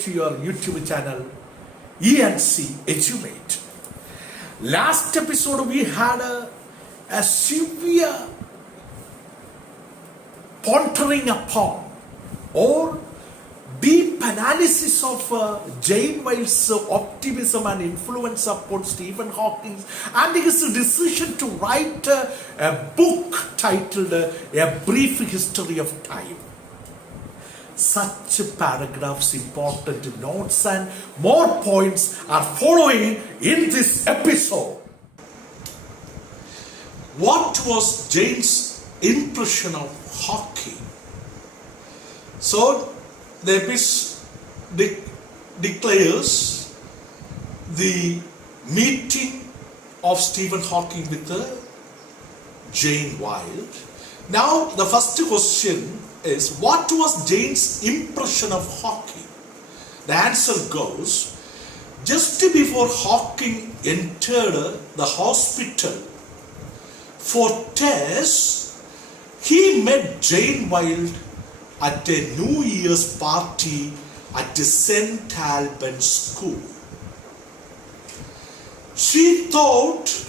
to your YouTube channel, ENC Edumate. Last episode we had a severe pondering upon or deep analysis of Jane Wilde's optimism and influence upon Stephen Hawking and his decision to write a book titled A Brief History of Time. Such paragraphs, important notes and more points are following in this episode. What was Jane's impression of Hawking? So the episode declares the meeting of Stephen Hawking with Jane Wilde. Now the first question is, what was Jane's impression of Hawking? The answer goes, just before Hawking entered the hospital for tests, he met Jane Wilde at a New Year's party at St. Albans School. She thought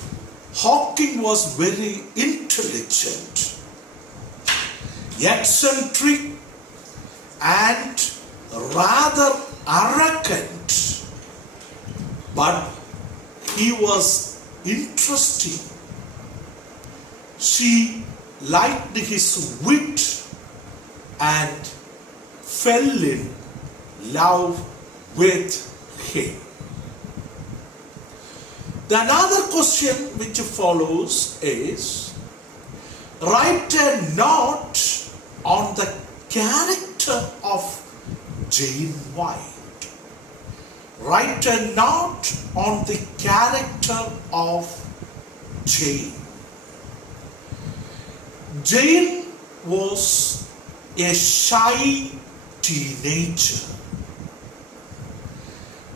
Hawking was very intelligent, eccentric and rather arrogant, but he was interesting. She liked his wit and fell in love with him. The another question which follows is, write a note on the character of Jane Wilde. Write a note on the character of Jane. Jane was a shy teenager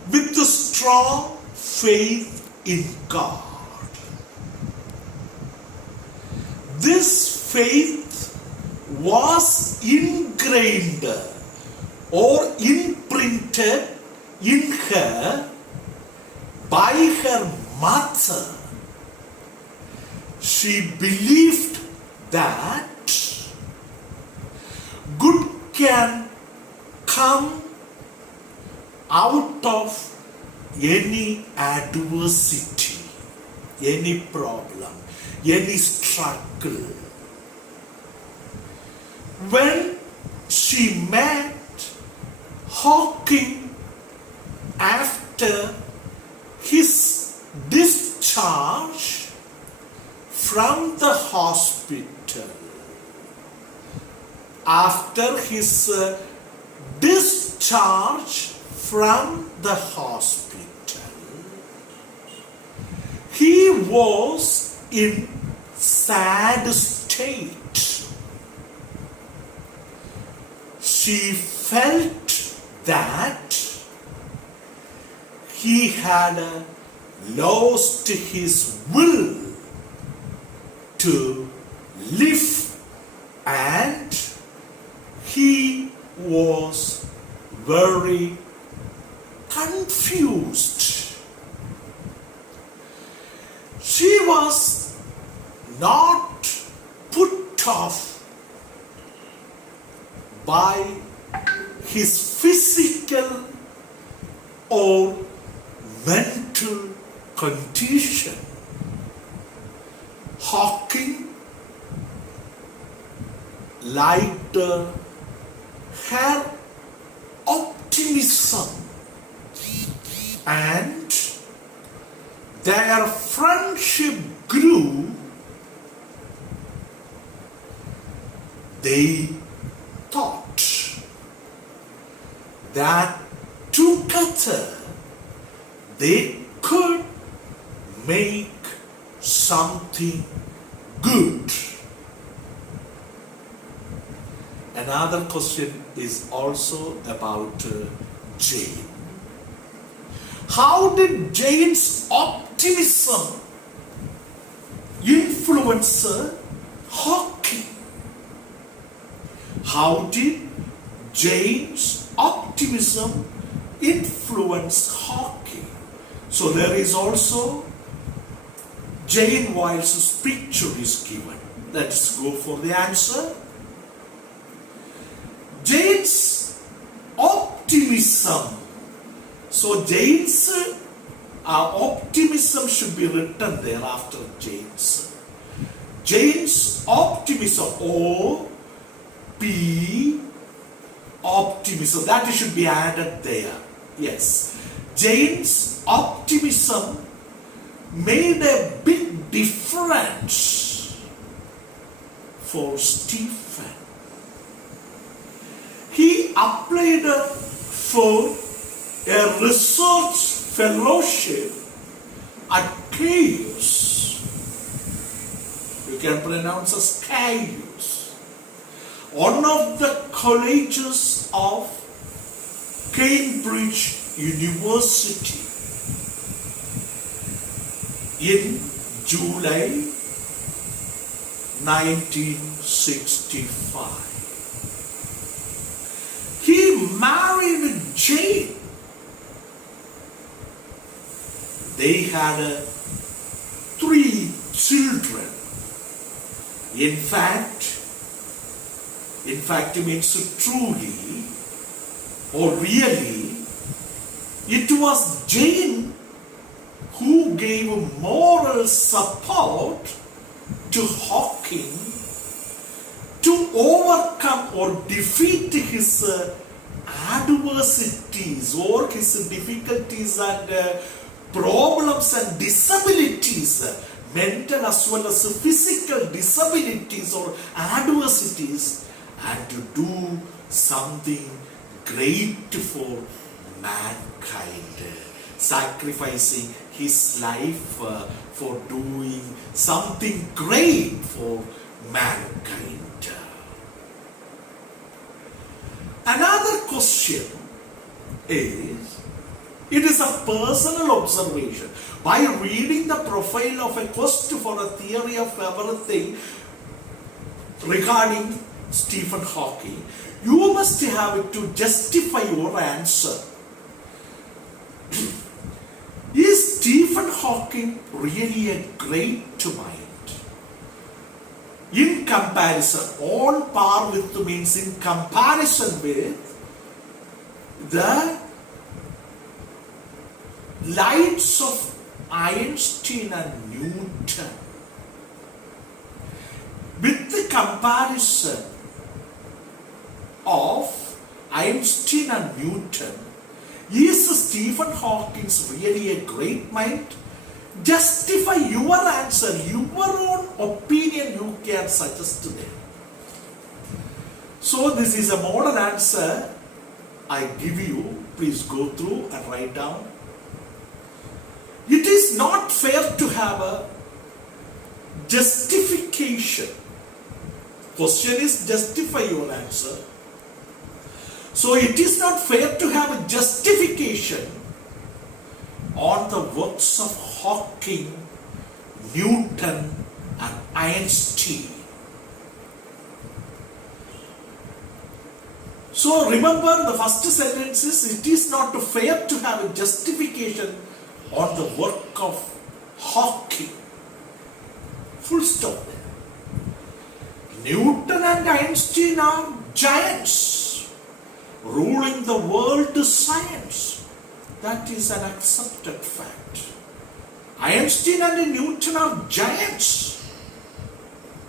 with a strong faith in God. This faith was ingrained or imprinted in her by her mother. She believed that good can come out of any adversity, any problem, any struggle. When she met Hawking after his discharge from the hospital, after his discharge from the hospital, he was in sad state. She felt that he had lost his will to live and he was very confused. She was not put off by his physical or mental condition. Hawking liked her optimism and their friendship grew. They thought that together they could make something good. Another question is also about Jane. How did Jane's optimism influence Hawking? How did Jane's optimism influence Hawking? So there is also Jane Wiles's picture is given. Let's go for the answer. Jane's optimism. So Jane's optimism should be written there after Jane's. Jane's optimism, O-P, optimism, that should be added there. Yes. Jane's optimism made a big difference for Stephen. He applied for a research fellowship at Caius. You can pronounce as Caius, one of the colleges of Cambridge University, in July 1965. He married Jane. They had 3 children. In fact means truly or really, it was Jane who gave moral support to Hawking to overcome or defeat his adversities or his difficulties and problems and disabilities, mental as well as physical disabilities or adversities, and to do something great for mankind, sacrificing his life for doing something great for mankind. Another question is, it is a personal observation. By reading the profile of a quest for a theory of everything regarding Stephen Hawking, you must have to justify your answer. Is Stephen Hawking really a great mind? In comparison, on par with means in comparison with the lights of Einstein and Newton. With the comparison of Einstein and Newton, is Stephen Hawking really a great mind? Justify your answer, your own opinion you can suggest to them. So this is a model answer I give you. Please go through and write down. It is not fair to have a justification. Question is justify your answer. So it is not fair to have a justification on the works of Hawking, Newton and Einstein. So remember the first sentence is, it is not fair to have a justification on the work of Hawking. Full stop there. Newton and Einstein are giants ruling the world science. That is an accepted fact. Einstein and Newton are giants,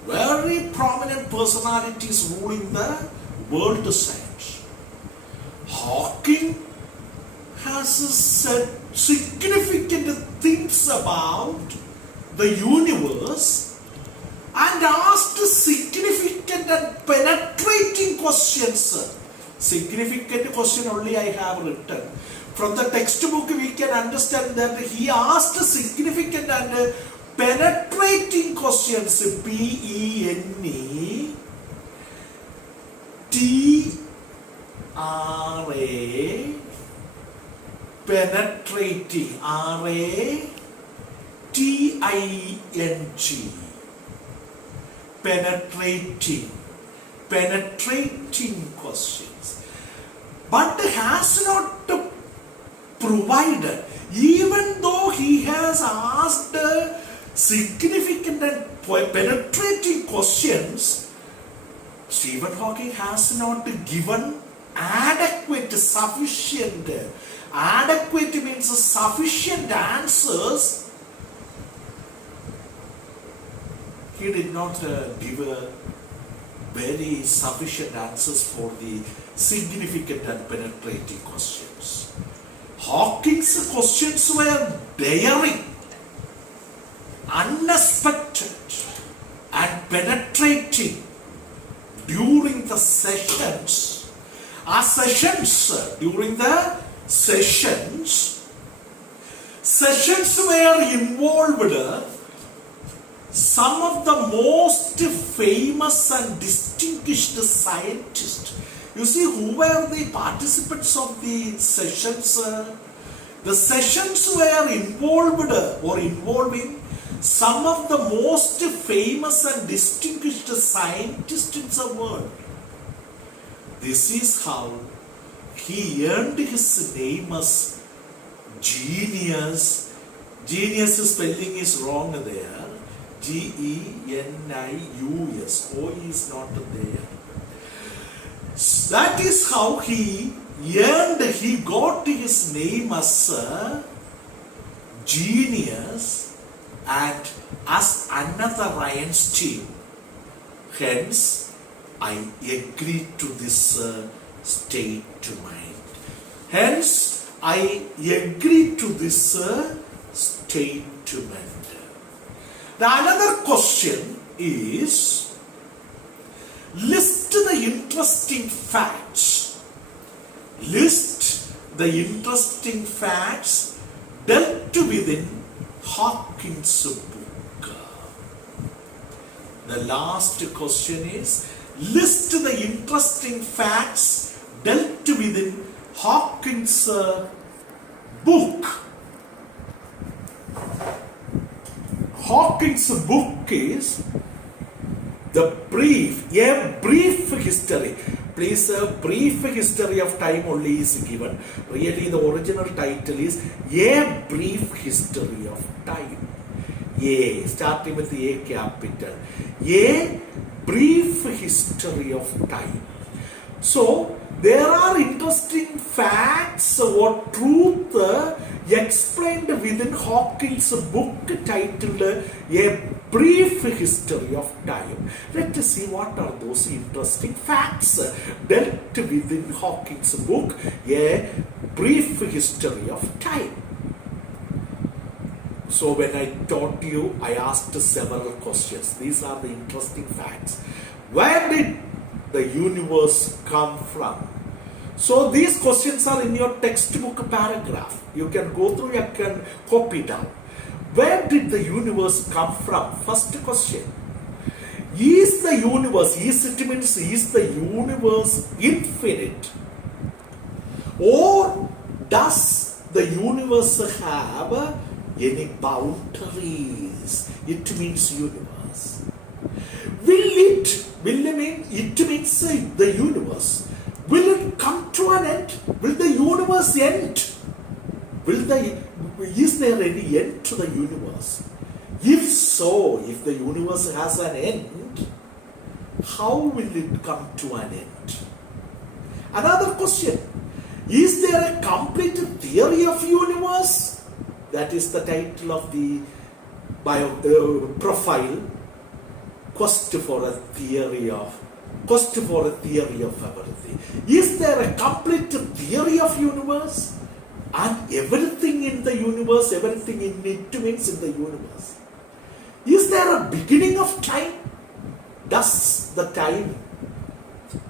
very prominent personalities ruling the world science. Hawking has said significant things about the universe and asked significant and penetrating questions. Significant question only I have written. From the textbook we can understand that he asked significant and penetrating questions. P-E-N-E-T-R-A, penetrating, R-A-T-I-N-G, penetrating questions. But has not provided, even though he has asked significant and penetrating questions, Stephen Hawking has not given adequate, sufficient, adequate means sufficient answers. He did not give very sufficient answers for the significant and penetrating questions. Hawking's questions were daring, unexpected, and penetrating during the sessions. During the sessions were involved some of the most famous and distinguished scientists. You see, who were the participants of the sessions? The sessions were involved or involving some of the most famous and distinguished scientists in the world. This is how he earned his name as genius. Genius spelling is wrong there. Genius. O is not there. That is how he got his name as a genius and as another Einstein. Hence, I agree to this statement. Hence, I agree to this statement. The another question is, list the interesting facts. List the interesting facts dealt with in Hawking's book. The last question is, list the interesting facts dealt with in Hawking's book. Hawking's book is a brief history. Please, a brief history of time only is given. Really, the original title is A Brief History of Time. A, starting with the A capital. A Brief History of Time. So, there are interesting facts or truth explained within Hawking's book titled A Brief History of Time. Let us see what are those interesting facts dealt within Hawking's book A Brief History of Time. So when I taught you, I asked several questions. These are the interesting facts. Where did the universe come from? So these questions are in your textbook paragraph. You can go through, you can copy down. Where did the universe come from? First question. Is the universe, is the universe infinite? Or does the universe have any boundaries? It means universe. It means the universe. Will it come to an end? Will the universe end? Is there any end to the universe? If so, if the universe has an end, how will it come to an end? Another question. Is there a complete theory of universe? That is the title of the profile. Quest for a theory of everything. Is there a complete theory of universe? And everything in the universe, everything in it means in the universe. Is there a beginning of time? Does the time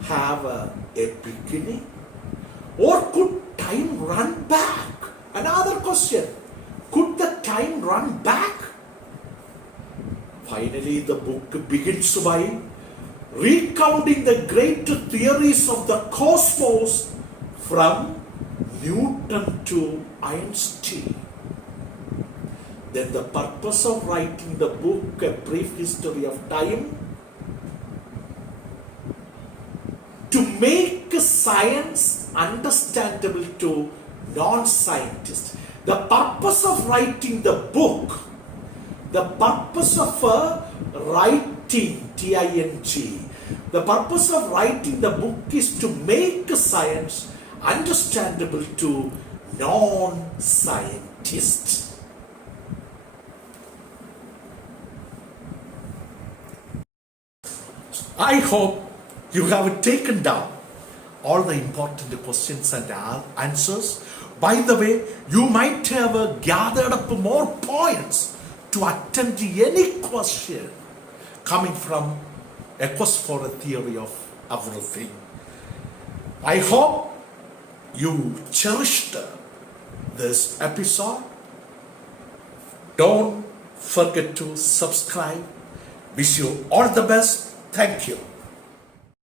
have a beginning? Or could time run back? Another question. Could the time run back? Finally, the book begins by recounting the great theories of the cosmos from Newton to Einstein. Then the purpose of writing the book, A Brief History of Time, to make science understandable to non-scientist. The purpose of writing the book, the purpose of writing, T-I-N-G, the purpose of writing the book is to make science understandable to non-scientists. I hope you have taken down all the important questions and answers. By the way, you might have gathered up more points to attempt any question coming from a quest for a theory of everything. I hope you cherished this episode. Don't forget to subscribe. Wish you all the best. Thank you.